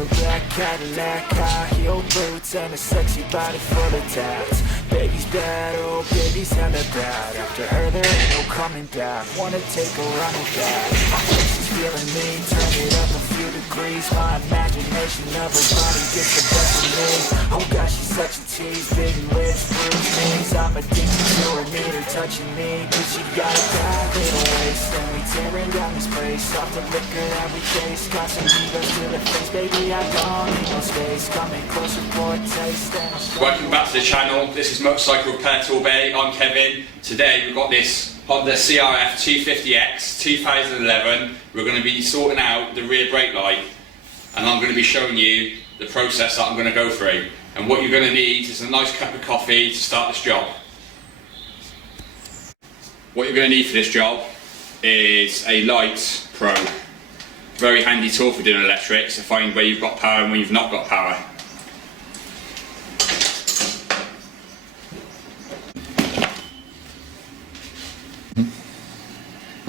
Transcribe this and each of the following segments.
her black Cadillac, high heel boots, and a sexy body full of tats. Baby's bad, oh baby's hella bad. After her there ain't no coming back. Wanna take a run at that. She's feeling me, turn it up a few degrees. My imagination of her body gets the best of me. Oh gosh, she's such a tease, big lips, bruised knees. I'm addicted to her, need her touching me. Cause she got a bad little waist, and we tearing down this place. Off the liquor that we chase, got some egos to the face. Baby, I don't need no space, coming closer for a taste. Welcome back to the channel. This is Motorcycle Repair Torbay. I'm Kevin. Today we've got this Honda Crf250x 2011. We're going to be sorting out the rear brake light, and I'm going to be showing you the process that I'm going to go through. And what you're going to need is a nice cup of coffee to start this job. What you're going to need for this job is a light probe. Very handy tool for doing electrics to find where you've got power and where you've not got power.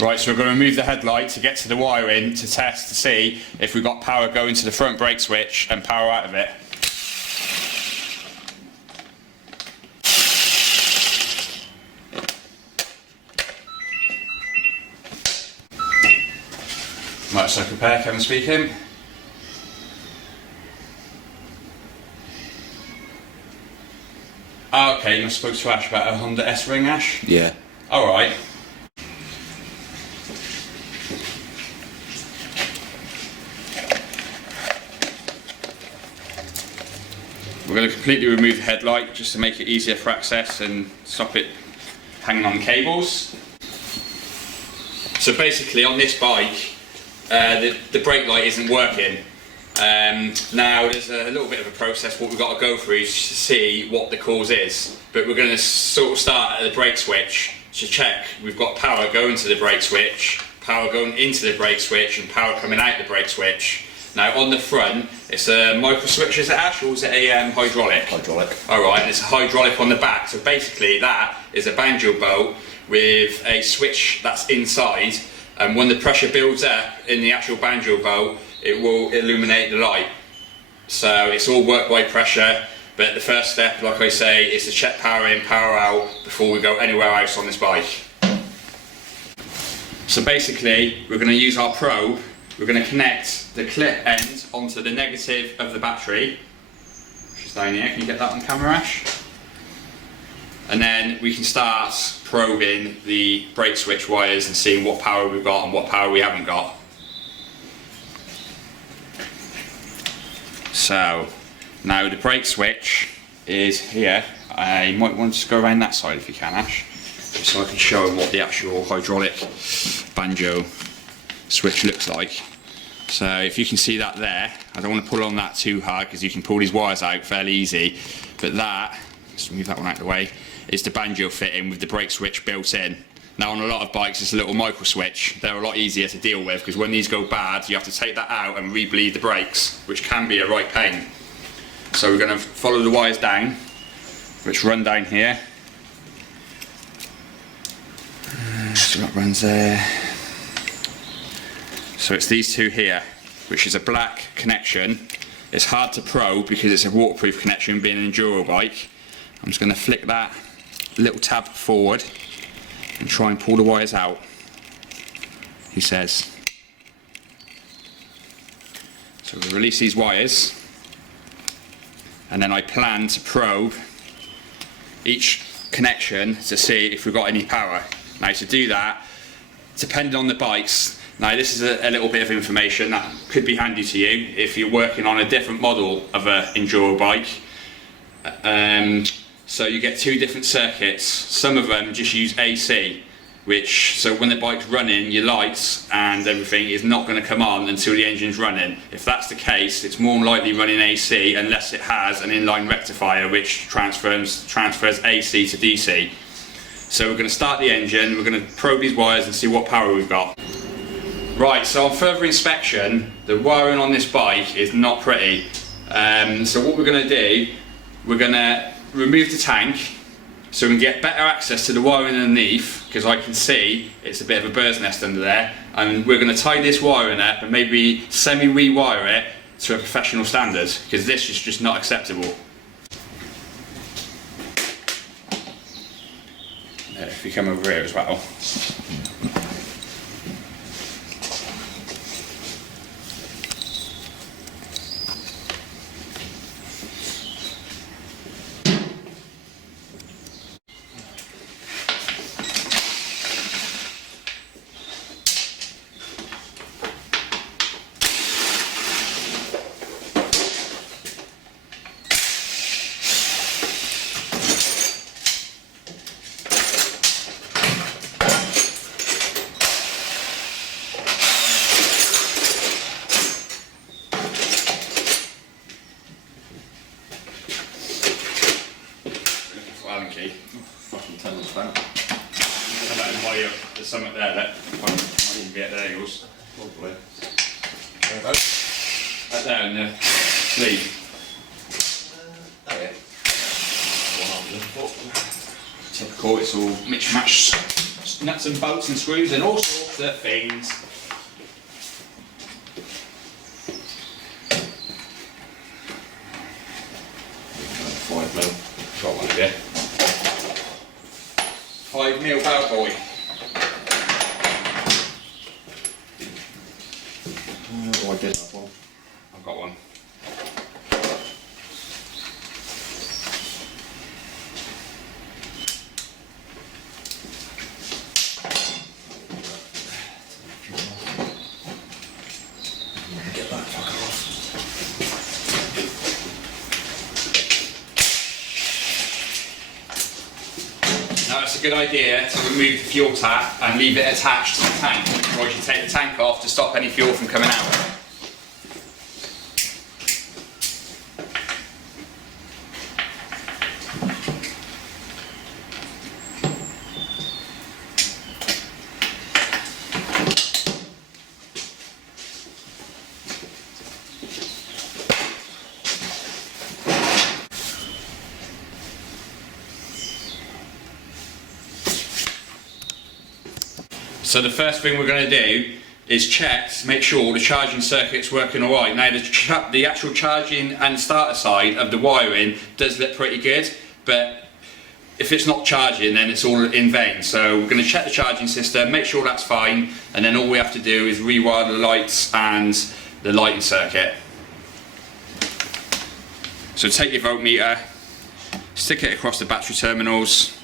Right, so we're going to remove the headlight to get to the wiring to test to see if we've got power going to the front brake switch and power out of it. Motorcycle Repair, Kevin speaking. Oh, okay, you must have spoke to Ash about a Honda S-Ring, Ash? Yeah. Alright. We're going to completely remove the headlight just to make it easier for access and stop it hanging on cables. So basically on this bike, the brake light isn't working. Now there's a little bit of a process what we've got to go through to see what the cause is. But we're going to sort of start at the brake switch to check we've got power going to the brake switch, power going into the brake switch, and power coming out the brake switch. Now on the front, it's a micro switch, is it, Ash, or is it a hydraulic? Hydraulic. Alright, and it's a hydraulic on the back. So basically that is a banjo bolt with a switch that's inside, and when the pressure builds up in the actual banjo bolt, it will illuminate the light. So it's all work by pressure, but the first step, like I say, is to check power in, power out before we go anywhere else on this bike. So basically, we're going to use our probe. We're going to connect the clip end onto the negative of the battery, which is down here. Can you get that on camera, Ash? And then we can start probing the brake switch wires and seeing what power we've got and what power we haven't got. So now the brake switch is here. You might want to go around that side if you can, Ash, just so I can show them what the actual hydraulic banjo switch looks like. So if you can see that there, I don't want to pull on that too hard because you can pull these wires out fairly easy, but that, just move that one out of the way, is the banjo fitting with the brake switch built in. Now on a lot of bikes it's a little micro switch. They're a lot easier to deal with because when these go bad you have to take that out and re-bleed the brakes, which can be a right pain. So we're going to follow the wires down, which run down here. So that runs there. So it's these two here, which is a black connection. It's hard to probe because it's a waterproof connection, being an enduro bike. I'm just going to flick that little tab forward and try and pull the wires out, he says. So we release these wires, and then I plan to probe each connection to see if we've got any power. Now to do that, depending on the bikes, now this is a little bit of information that could be handy to you if you're working on a different model of an enduro bike. So you get two different circuits. Some of them just use AC, so when the bike's running, your lights and everything is not going to come on until the engine's running. If that's the case, it's more likely running AC unless it has an inline rectifier which transfers AC to DC. So we're going to start the engine, we're going to probe these wires and see what power we've got. Right, so on further inspection, the wiring on this bike is not pretty. So what we're going to do, we're going to remove the tank so we can get better access to the wiring underneath, because I can see it's a bit of a bird's nest under there, and we're going to tie this wiring up and maybe semi-rewire it to a professional standard, because this is just not acceptable. If you come over here as well. There's something there that might even be at there, yours. Probably. Right there in the sleeve. Typical, it's all mix match nuts and bolts and screws and all sorts of things. Got one here. 5mm bad boy. Oh, I did have one. I've got one. Get that fucker off. Now it's a good idea to remove the fuel tap and leave it attached to the tank, otherwise you take the tank off to stop any fuel from coming out. So the first thing we're going to do is check to make sure the charging circuit's working alright. Now the actual charging and starter side of the wiring does look pretty good, but if it's not charging then it's all in vain. So we're going to check the charging system, make sure that's fine, and then all we have to do is rewire the lights and the lighting circuit. So take your voltmeter, stick it across the battery terminals.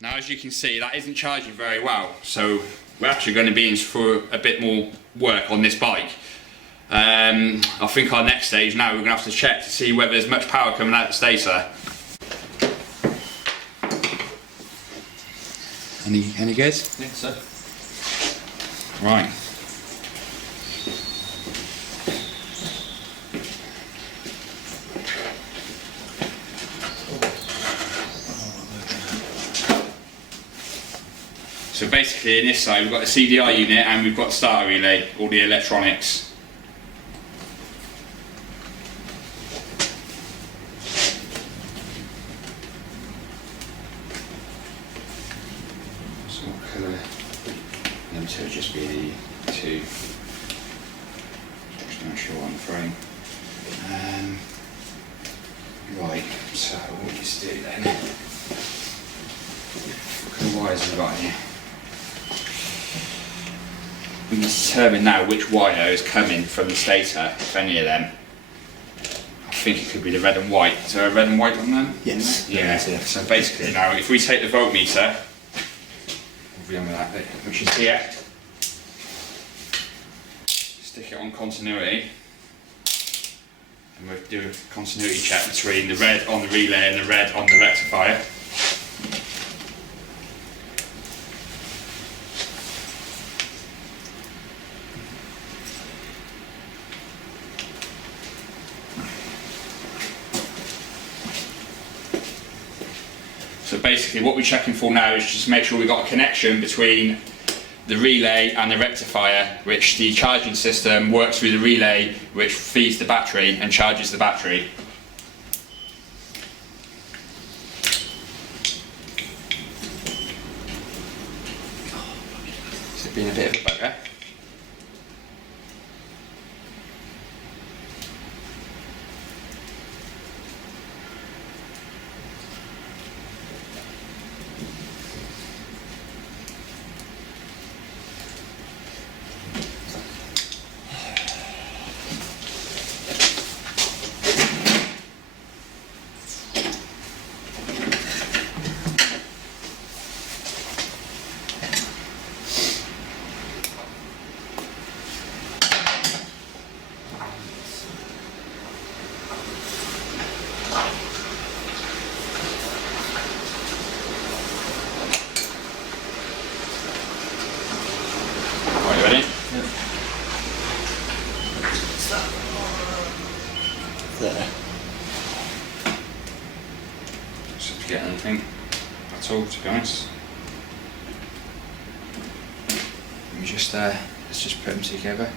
As you can see, that isn't charging very well, so we're actually going to be in for a bit more work on this bike. I think our next stage now we're going to have to check to see whether there's much power coming out of the stator. Any good? Yeah, so. Right. So basically in this side we've got the CDI unit and we've got the starter relay, all the electronics. So what colour? Them two will just be the two. Just not sure on the frame. Right, so what we just do then? What kind of wires have we got here? We can determine now which wire is coming from the stator, if any of them. I think it could be the red and white. Is there a red and white on them? Yes. Yeah. So basically now, if we take the voltmeter, we'll be on with that bit, which is here. Stick it on continuity. And we'll do a continuity check between the red on the relay and the red on the rectifier. So basically what we're checking for now is just make sure we've got a connection between the relay and the rectifier, which the charging system works through the relay, which feeds the battery and charges the battery. Is it being a bit of a bugger? There. Should get anything at all, to be honest. Let me just let's just put them together.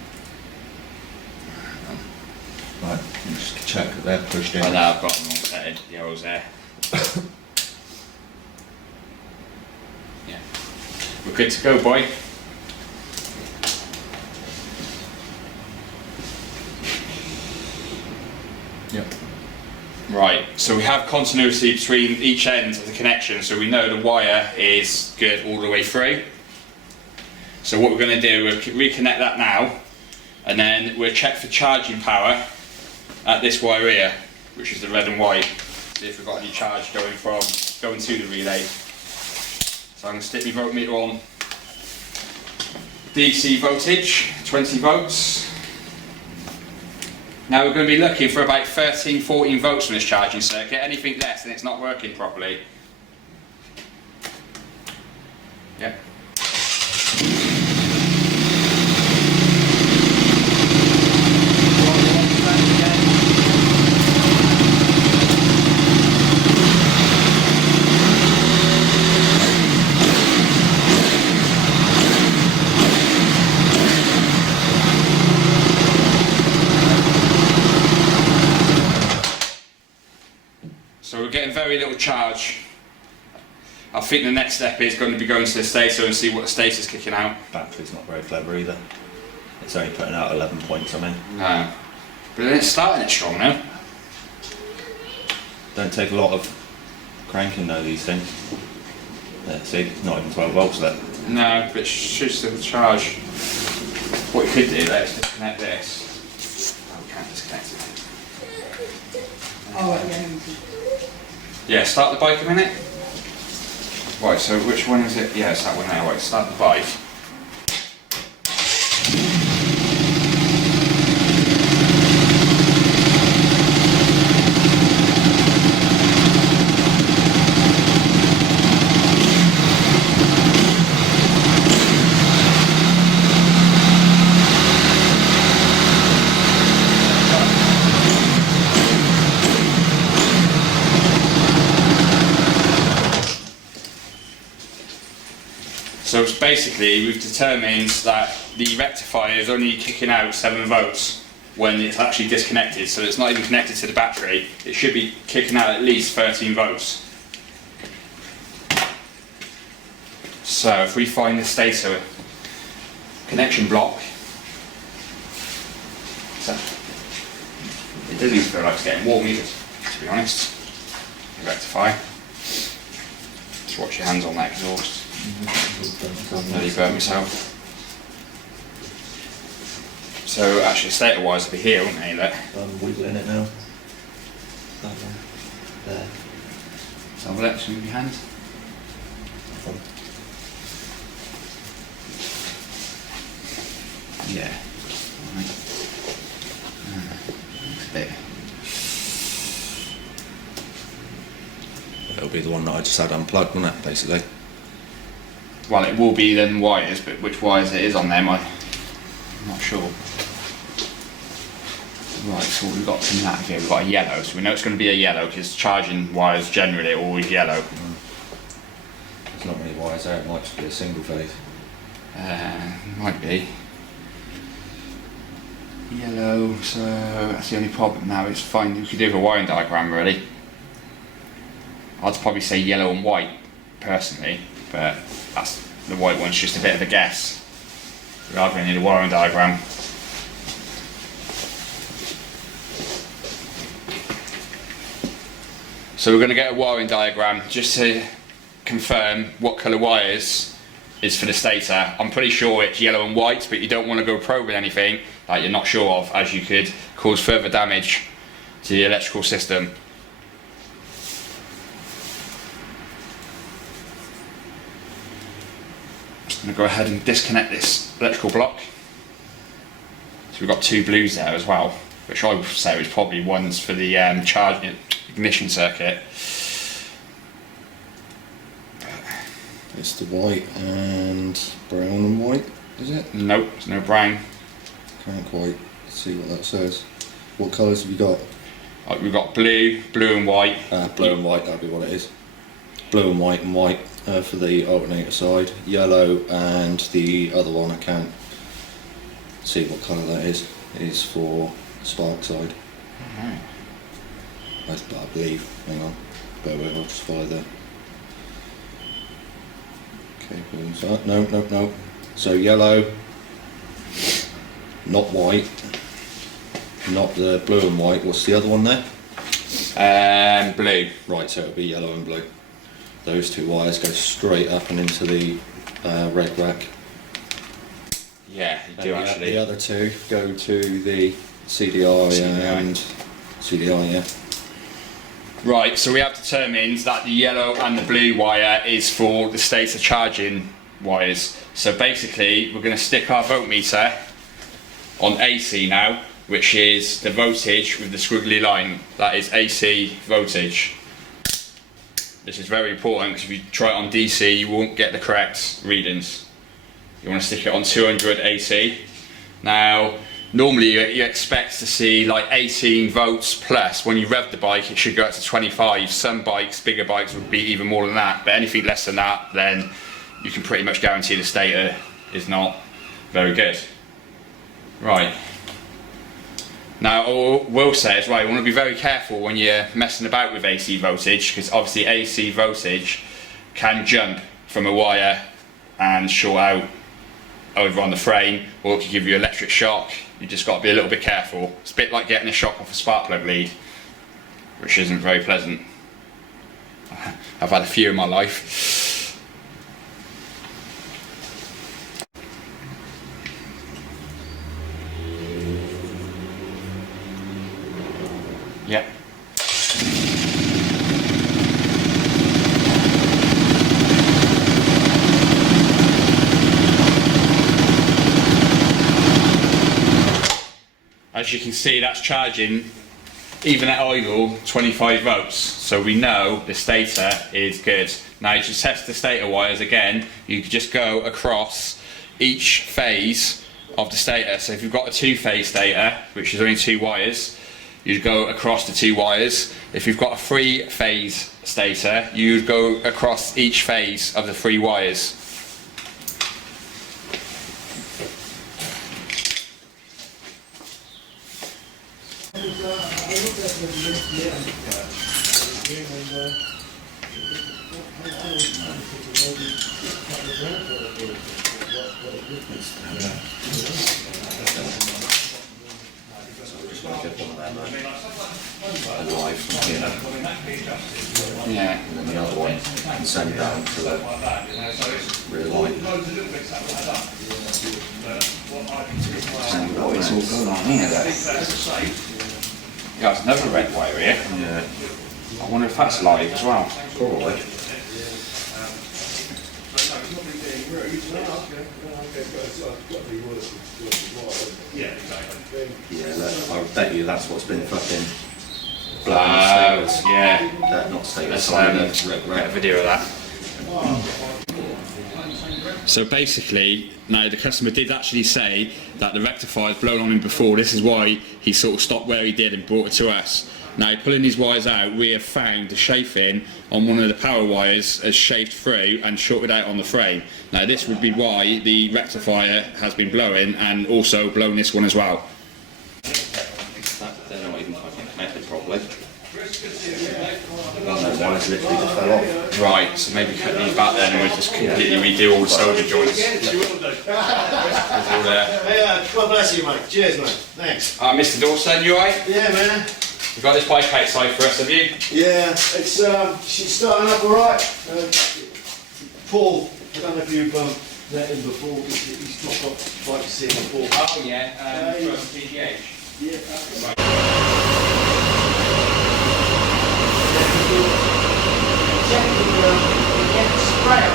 Right, just check that they're pushed in. Oh no, I've got them all set, the arrows there. Yeah. We're good to go, boy. Yep. Right, so we have continuity between each end of the connection, so we know the wire is good all the way through. So what we're going to do, we'll reconnect that now, and then we'll check for charging power at this wire here, which is the red and white. See if we've got any charge going to the relay. So I'm going to stick my voltmeter on DC voltage, 20 volts. Now we're going to be looking for about 13-14 volts from this charging circuit. Anything less and it's not working properly. Yep. So we're getting very little charge. I think the next step is going to be going to the Stator and see what the Stator's kicking out. Battery's not very clever either. It's only putting out 11 point something. No. But then it's starting it strong now. Don't take a lot of cranking though, these things. Yeah, see, not even 12 volts there. No, but it should still charge. What you could do, let's disconnect this. Oh, we can't disconnect it. Oh, yeah. Yeah, start the bike a minute. Right, so which one is it? Yeah, it's that one there. Right, start the bike. So it's basically, we've determined that the rectifier is only kicking out 7 volts when it's actually disconnected, so it's not even connected to the battery. It should be kicking out at least 13 volts. So if we find the Stator connection block, so it doesn't even feel like it's getting warm either, to be honest. The rectifier. Just watch your hands on that exhaust. I've nearly burnt myself. So actually Stator wires will be here, won't they? Look. I'm wiggling it now. That one. There. Let's have a look, move your hand. Yeah. Looks a bit. It'll be the one that I just had unplugged, won't it, basically? Well, it will be them wires, but which wires it is on them, I'm not sure. Right, so what we've got from that here, we've got a yellow, so we know it's going to be a yellow because charging wires generally are always yellow. There's not many wires there, it might just be a single phase. Might be. Yellow, so that's the only problem now, is fine, you could do a wiring diagram really. I'd probably say yellow and white, personally, but the white one's just a bit of a guess. We are going to need a wiring diagram. So we're going to get a wiring diagram just to confirm what colour wires is for the stator. I'm pretty sure it's yellow and white, but you don't want to go probing anything that you're not sure of, as you could cause further damage to the electrical system. I'm going to go ahead and disconnect this electrical block. So we've got two blues there as well, which I would say is probably ones for the charging ignition circuit. It's the white and brown and white, is it? Nope, there's no brown. Can't quite see what that says. What colours have you got? We've got blue, blue and white. Blue and white, that'd be what it is. Blue and white for the alternator side. Yellow and the other one, I can't see what colour that is for spark side. I believe. Hang on. Bear with, I'll just follow the cables. No. So yellow, not white, not the blue and white. What's the other one there? Blue. Right, so it'll be yellow and blue. Those two wires go straight up and into the red rack. Yeah, you do actually. The other two go to the CDI and CDI, yeah. Right, so we have determined that the yellow and the blue wire is for the stator charging wires. So basically, we're going to stick our voltmeter on AC now, which is the voltage with the squiggly line. That is AC voltage. This is very important, because if you try it on DC, you won't get the correct readings. You want to stick it on 200 AC. Now, normally you expect to see like 18 volts plus. When you rev the bike, it should go up to 25. Some bikes, bigger bikes, would be even more than that, but anything less than that, then you can pretty much guarantee the stator is not very good. Right. Now, I will say as well, you want to be very careful when you're messing about with AC voltage, because obviously AC voltage can jump from a wire and short out over on the frame, or it could give you electric shock. You just got to be a little bit careful. It's a bit like getting a shock off a spark plug lead, which isn't very pleasant. I've had a few in my life. Yeah. As you can see, that's charging, even at idle, 25 volts. So we know the stator is good. Now to test the stator wires again, you could just go across each phase of the stator. So if you've got a two-phase stator, which is only two wires, you'd go across the two wires. If you've got a three-phase stator, you'd go across each phase of the three wires. Alive from here. Yeah. And then the other one can send down to the rear line. It's all going on here though. Yeah, there's another red wire here. Yeah. I wonder if that's live as well. Probably. Yeah, I bet you that's what's been fucking blowing status. Yeah. Not status, Let's get a video of that. So basically, now the customer did actually say that the rectifier's blown on him before. This is why he sort of stopped where he did and brought it to us. Now, pulling these wires out, we have found the chafing on one of the power wires has chafed through and shorted out on the frame. Now, this would be why the rectifier has been blowing, and also blown this one as well. They're not even fucking connected properly. The wires literally just fell off. Right, so maybe cut these back then and we'll just completely redo all the solder joints. Hey, God bless you, mate. Cheers, mate. Thanks. Mr. Dawson, you alright? Yeah, man. You've got this bike outside for us, have you? Yeah, it's she's starting up all right. Paul, I don't know if you've met him before. He's not got bike to see him before. Oh yeah, from PGH. Yeah. Right.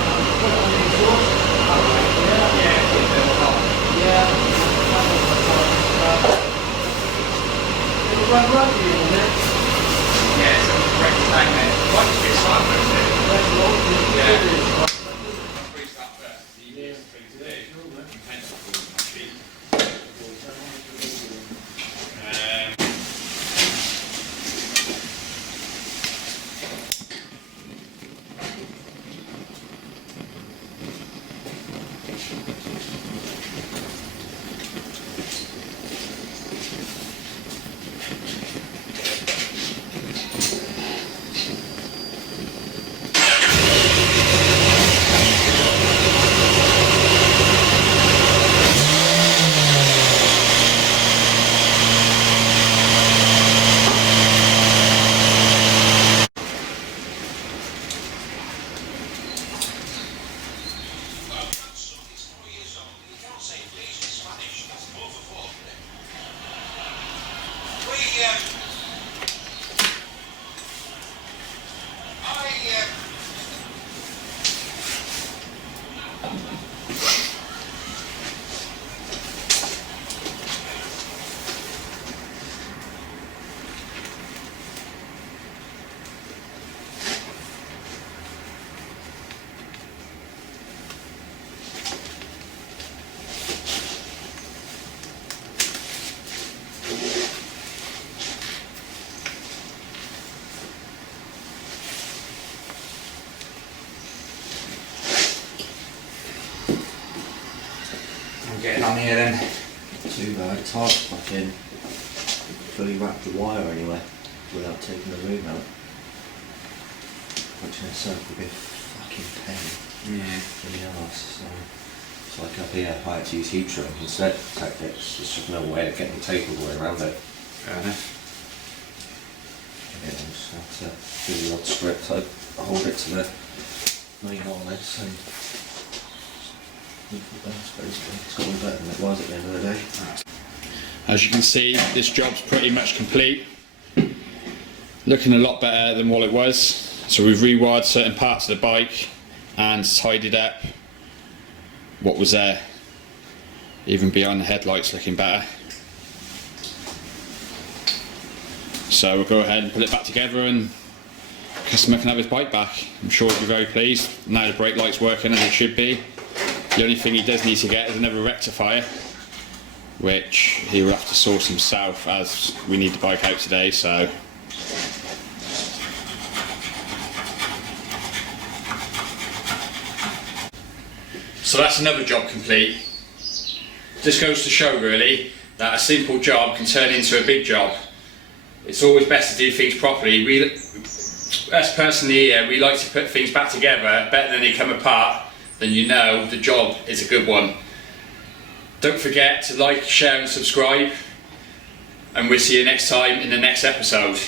Getting on here then. Too bad. It's hard to fucking fully wrap the wire anyway without taking the loom out. Which in itself would be a fucking pain in the arse. So it's like up here, I had to use heat shrink instead of tactics. There's just no way of getting the tape all the way around it. Fair enough. Yeah, I just have to do the odd strip to hold it to the main harness and basically. It's got to be better than it was at the end of the day. As you can see, this job's pretty much complete. Looking a lot better than what it was. So we've rewired certain parts of the bike and tidied up what was there. Even beyond the headlights, looking better. So we'll go ahead and put it back together and the customer can have his bike back. I'm sure he'll be very pleased. Now the brake light's working as it should be. The only thing he does need to get is another rectifier, which he will have to source himself as we need the bike out today. So that's another job complete. Just goes to show really that a simple job can turn into a big job. It's always best to do things properly. Us personally here, we like to put things back together better than they come apart. Then you know the job is a good one. Don't forget to like, share and subscribe, and we'll see you next time in the next episode.